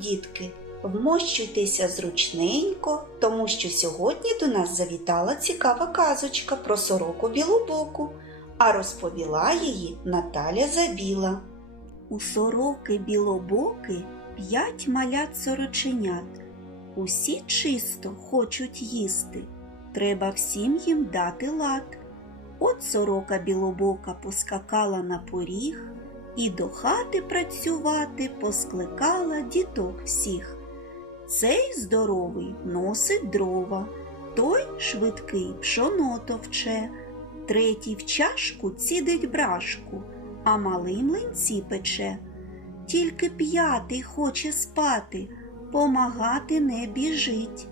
дітки, вмощуйтеся зручненько, тому що сьогодні до нас завітала цікава казочка про сороку білобоку, а розповіла її Наталя Забіла. У сороки білобоки п'ять малят сороченят. Усі чисто хочуть їсти. Треба всім їм дати лад. От сорока білобока поскакала на поріг і до хати працювати поскликала діток всіх. Цей здоровий носить дрова, той швидкий пшоно товче, третій в чашку цідить брашку, а малий млинці пече. Тільки п'ятий хоче спати, помагати не біжить.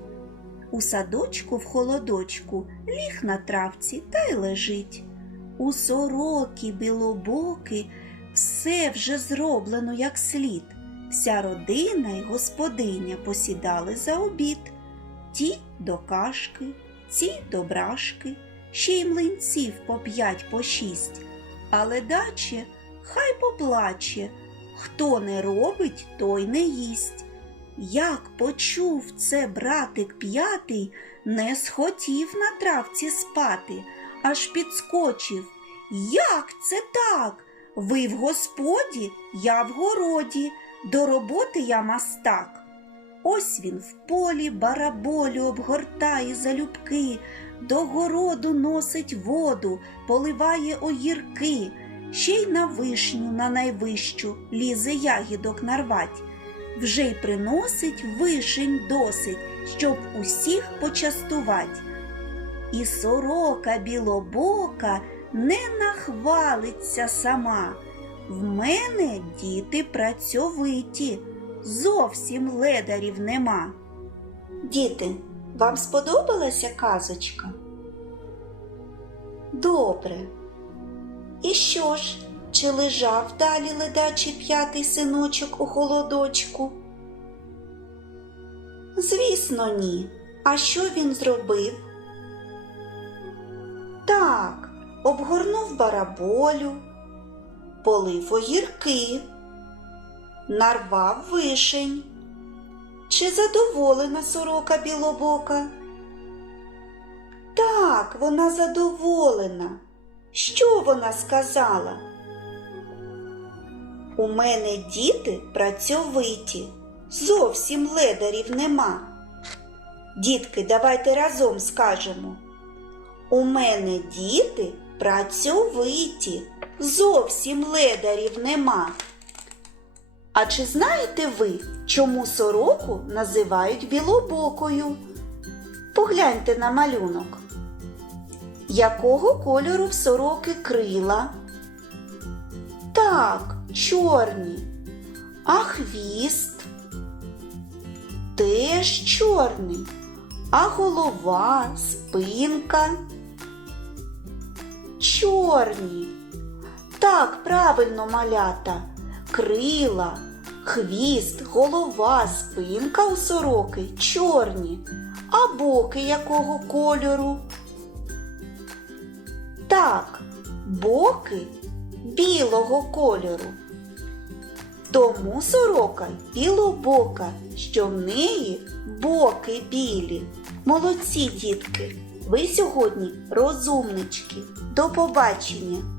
У садочку в холодочку ліг на травці та й лежить. У сороки білобоки все вже зроблено як слід. Вся родина й господиня посідали за обід. Ті до кашки, ці до брашки, ще й млинців по п'ять по шість. Але даче хай поплаче, хто не робить, той не їсть. Як почув це братик п'ятий, не схотів на травці спати, аж підскочив. Як це так? Ви в господі, я в городі, до роботи я мастак. Ось він в полі бараболю обгортає залюбки, до городу носить воду, поливає огірки, ще й на вишню, на найвищу лізе ягідок нарвать. Вже й приносить вишень досить, щоб усіх почастувать. І сорока білобока не нахвалиться сама. В мене діти працьовиті, зовсім ледарів нема. Діти, вам сподобалася казочка? Добре. І що ж, чи лежав далі ледачий п'ятий синочок у холодочку? Звісно, ні. А що він зробив? Так, обгорнув бараболю, полив огірки, нарвав вишень. Чи задоволена сорока білобока? Так, вона задоволена. Що вона сказала? У мене діти працьовиті, зовсім ледарів нема. Дітки, давайте разом скажемо. У мене діти працьовиті, зовсім ледарів нема. А чи знаєте ви, чому сороку називають білобокою? Погляньте на малюнок. Якого кольору в сороки крила? Так, чорні. А хвіст? Теж чорний. А голова, спинка? Чорні. Так, правильно малята. Крила, хвіст, голова, спинка у сороки чорні. А боки якого кольору? Так, боки білого кольору. Тому сорока білобока, що в неї боки білі. Молодці, дітки! Ви сьогодні розумнички. До побачення!